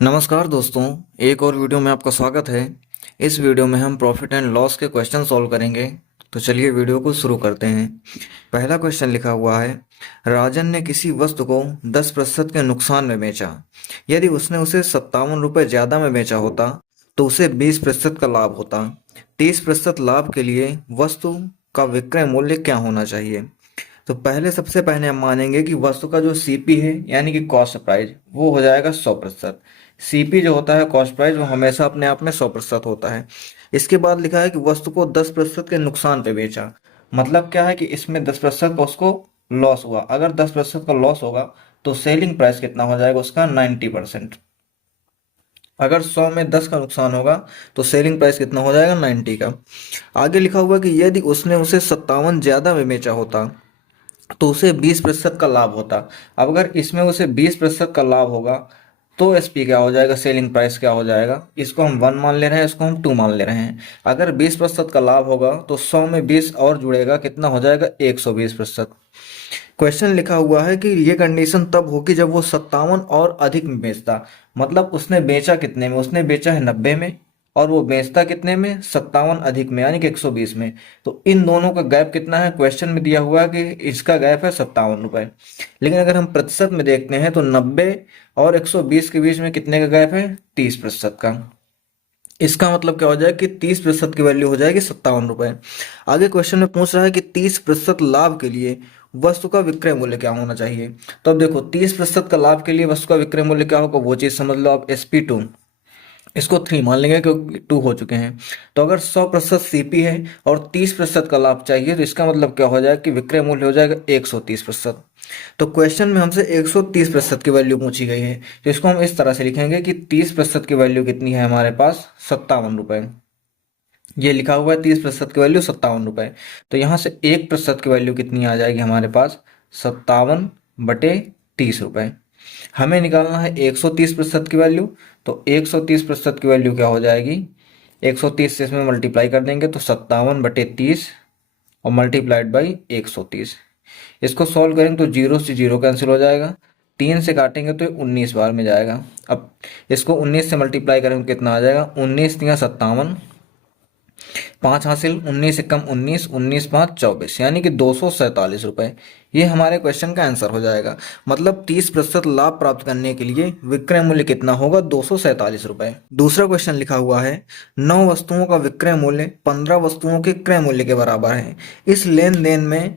नमस्कार दोस्तों, एक और वीडियो में आपका स्वागत है। इस वीडियो में हम प्रॉफिट एंड लॉस के क्वेश्चन सॉल्व करेंगे। तो चलिए वीडियो को शुरू करते हैं। पहला क्वेश्चन लिखा हुआ है, राजन ने किसी वस्तु को 10% के नुकसान में बेचा। यदि उसने उसे 57 रुपये ज़्यादा में बेचा होता तो उसे 20% का लाभ होता। 30% लाभ के लिए वस्तु का विक्रय मूल्य क्या होना चाहिए? तो पहले सबसे पहले हम मानेंगे कि वस्तु का जो सीपी है यानी कि कॉस्ट प्राइस वो हो जाएगा 100%। सीपी जो होता है कॉस्ट प्राइस वो हमेशा अपने आप में 100% होता है। इसके बाद लिखा है कि वस्तु को 10% के नुकसान पे बेचा। मतलब क्या है कि इसमें 10% का उसको लॉस हुआ। अगर 10% का लॉस होगा तो सेलिंग प्राइस कितना हो जाएगा उसका 90%। अगर 100 में 10 का नुकसान होगा तो सेलिंग प्राइस कितना हो जाएगा 90 का। आगे लिखा हुआ कि यदि उसने उसे 57 ज्यादा में बेचा होता तो उसे 20% का लाभ होता। अब अगर इसमें उसे 20% का लाभ होगा तो एसपी क्या हो जाएगा, सेलिंग प्राइस क्या हो जाएगा? इसको हम 1 मान ले रहे हैं, इसको हम 2 मान ले रहे हैं। अगर 20% का लाभ होगा तो 100 में 20 और जुड़ेगा, कितना हो जाएगा? 120%। क्वेश्चन लिखा हुआ है कि ये कंडीशन तब होगी जब वो 57 और अधिक में बेचता। मतलब उसने बेचा कितने में? उसने बेचा है 90 में और वो बेचता कितने में? 57 अधिक में यानी कि 120 में। तो इन दोनों का गैप कितना है? क्वेश्चन में दिया हुआ है कि इसका गैप है 57 रुपए। लेकिन अगर हम प्रतिशत में देखते हैं तो 90 और 120 के बीच में कितने का गैप है? 30% का। इसका मतलब क्या हो जाएगा कि 30% की वैल्यू हो जाएगी 57 रुपए। आगे क्वेश्चन में पूछ रहा है कि 30% लाभ के लिए वस्तु का विक्रय मूल्य क्या होना चाहिए। तो अब देखो, 30% का लाभ के लिए वस्तु का विक्रय मूल्य क्या होगा वो चीज समझ लो आप। SP2 इसको 3 मान लेंगे क्योंकि 2 हो चुके हैं। तो अगर 100% सीपी है और 30% का लाभ चाहिए तो इसका मतलब क्या हो जाएगा कि विक्रय मूल्य हो जाएगा 130%। तो क्वेश्चन में हमसे 130% की वैल्यू पूछी गई है। तो इसको हम इस तरह से लिखेंगे कि 30% की वैल्यू कितनी है हमारे पास? 57 रुपए। ये लिखा हुआ है 30% की वैल्यू 57 रुपए। तो यहाँ से 1% की वैल्यू कितनी आ जाएगी हमारे पास? 57/30 रुपए। हमें निकालना है 130% की वैल्यू। तो 130% की वैल्यू क्या हो जाएगी? 130 से इसमें मल्टीप्लाई कर देंगे तो 57/30 और मल्टीप्लाइड बाई 130। इसको सॉल्व करेंगे तो जीरो से जीरो कैंसिल हो जाएगा। 3 से काटेंगे तो 19 बार में जाएगा। अब इसको 19 से मल्टीप्लाई करेंगे तो कितना आ जाएगा? 19 तिया 57, 5 हासिल, 19 एकम 19, 19 5 24 यानी कि 247 रुपए। ये हमारे क्वेश्चन का आंसर हो जाएगा। मतलब 30% लाभ प्राप्त करने के लिए विक्रय मूल्य कितना होगा? 247 रुपए। दूसरा क्वेश्चन लिखा हुआ है, 9 वस्तुओं का विक्रय मूल्य 15 वस्तुओं के क्रय मूल्य के बराबर है। इस लेन देन में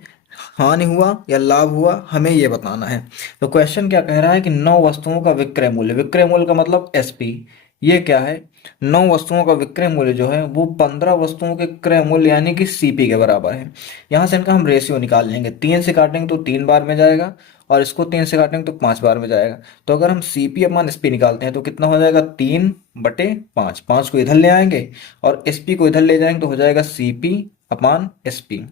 हानि हुआ या लाभ हुआ, हमें ये बताना है। तो क्वेश्चन क्या कह रहा है कि 9 वस्तुओं का विक्रय मूल्य का मतलब एसपी। ये क्या है? 9 वस्तुओं का विक्रय मूल्य जो है वो 15 वस्तुओं के क्रय मूल्य यानी कि सीपी के बराबर है। यहाँ से इनका हम रेशियो निकाल लेंगे। 3 से काटेंगे तो 3 बार में जाएगा और इसको 3 से काटेंगे तो 5 बार में जाएगा। तो अगर हम सीपी अपमान एसपी निकालते हैं तो कितना हो जाएगा? 3/5। 5 को इधर ले आएंगे और एसपी को इधर ले जाएंगे तो हो जाएगा सीपी अपॉन एसपी।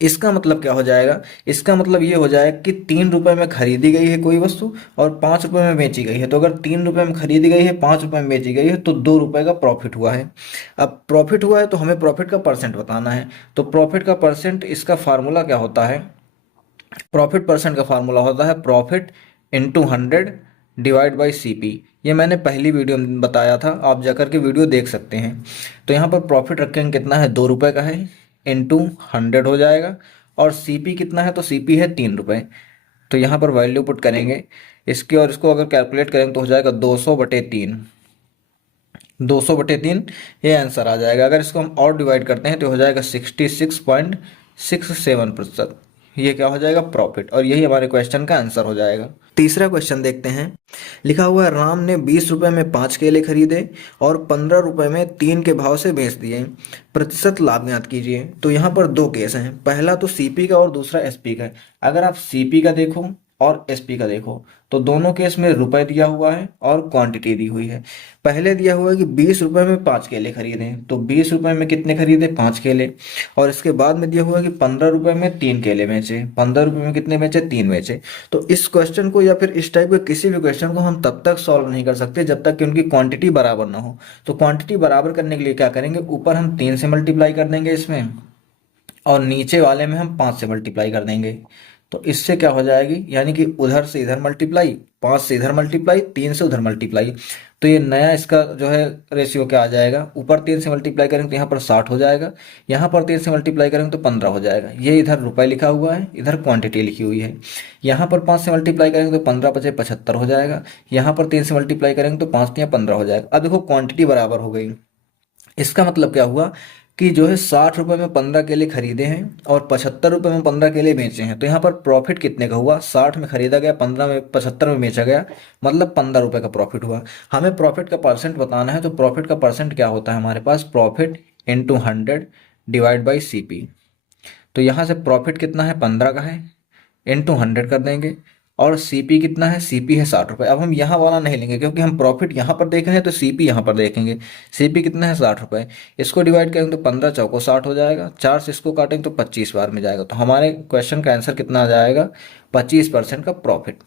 इसका मतलब क्या हो जाएगा? इसका मतलब ये हो जाएगा कि 3 रुपए में खरीदी गई है कोई वस्तु और 5 रुपए में बेची गई है। तो अगर 3 रुपए में खरीदी गई है, 5 रुपए में बेची गई है तो 2 रुपए का प्रॉफिट हुआ है। अब प्रॉफिट हुआ है तो हमें प्रॉफिट का परसेंट बताना है। तो प्रॉफिट का परसेंट, इसका फार्मूला क्या होता है? प्रॉफिट परसेंट का फार्मूला होता है profit into 100 divide by CP. ये मैंने पहली वीडियो में बताया था, आप जाकर के वीडियो देख सकते हैं। तो यहाँ पर प्रॉफिट रखेंगे, कितना है? 2 रुपए का है, इंटू 100 हो जाएगा। और सीपी कितना है? तो सीपी है 3 रुपए। तो यहाँ पर वैल्यू पुट करेंगे इसकी और इसको अगर कैलकुलेट करेंगे तो हो जाएगा 200/3। 200/3 ये आंसर आ जाएगा। अगर इसको हम और डिवाइड करते हैं तो हो जाएगा 66.67%। ये क्या हो जाएगा? प्रॉफिट। और यही हमारे क्वेश्चन का आंसर हो जाएगा। तीसरा क्वेश्चन देखते हैं। लिखा हुआ है, राम ने 20 रुपए में 5 केले खरीदे और 15 रुपए में 3 के भाव से बेच दिए। प्रतिशत लाभ ज्ञात कीजिए। तो यहाँ पर दो केस हैं, पहला तो सीपी का और दूसरा एसपी का है। अगर आप सीपी का देखो और एसपी का देखो तो दोनों केस में रुपए दिया हुआ है और क्वांटिटी दी हुई है। पहले दिया हुआ है कि 20 रुपए में 5 केले खरीदे, तो 20 रुपए में कितने खरीदे? 5 केले। और इसके बाद में दिया हुआ है कि 15 रुपए में 3 केले बेचे। 15 रुपए में कितने बेचे? 3 बेचे। तो इस क्वेश्चन को या फिर इस टाइप के किसी भी क्वेश्चन को हम तब तक सॉल्व नहीं कर सकते जब तक कि उनकी क्वांटिटी बराबर ना हो। तो क्वांटिटी बराबर करने के लिए क्या करेंगे? ऊपर हम 3 से मल्टीप्लाई कर देंगे इसमें और नीचे वाले में हम 5 से मल्टीप्लाई कर देंगे। तो इससे क्या हो जाएगी, यानी कि उधर से इधर मल्टीप्लाई, 5 से इधर मल्टीप्लाई, 3 से उधर मल्टीप्लाई, तो ये नया इसका जो है रेशियो क्या आ जाएगा, ऊपर 3 से मल्टीप्लाई करेंगे तो यहाँ पर 60 हो जाएगा, यहाँ पर 3 से मल्टीप्लाई करेंगे तो 15 हो जाएगा। ये इधर रुपए लिखा हुआ है, इधर क्वांटिटी लिखी हुई है। यहाँ पर 5 से मल्टीप्लाई करेंगे तो 15 बचे 75 हो जाएगा, यहाँ पर 3 से मल्टीप्लाई करेंगे तो 5 या 15 हो जाएगा। अब देखो क्वांटिटी बराबर हो गई, इसका मतलब क्या हुआ कि जो है 60 रुपए में 15 केले खरीदे हैं और 75 रुपए में 15 केले बेचे हैं। तो यहाँ पर प्रॉफिट कितने का हुआ, 60 में खरीदा गया, 15 में 75 में बेचा गया, मतलब 15 रुपए का प्रॉफिट हुआ। हमें प्रॉफिट का परसेंट बताना है, तो प्रॉफिट का परसेंट क्या होता है हमारे पास, profit into 100 divide by CP। तो यहाँ से प्रॉफिट कितना है, 15 का है, इंटू 100 कर देंगे, और CP कितना है, CP है 60 रुपये। अब हम यहाँ वाला नहीं लेंगे क्योंकि हम प्रॉफिट यहाँ पर देख रहे हैं, तो CP यहाँ पर देखेंगे। CP कितना है, 60 रुपये। इसको डिवाइड करेंगे तो 15 चौको 60 हो जाएगा, 4 से इसको काटेंगे तो 25 बार में जाएगा। तो हमारे क्वेश्चन का आंसर कितना आ जाएगा, 25% का प्रॉफिट।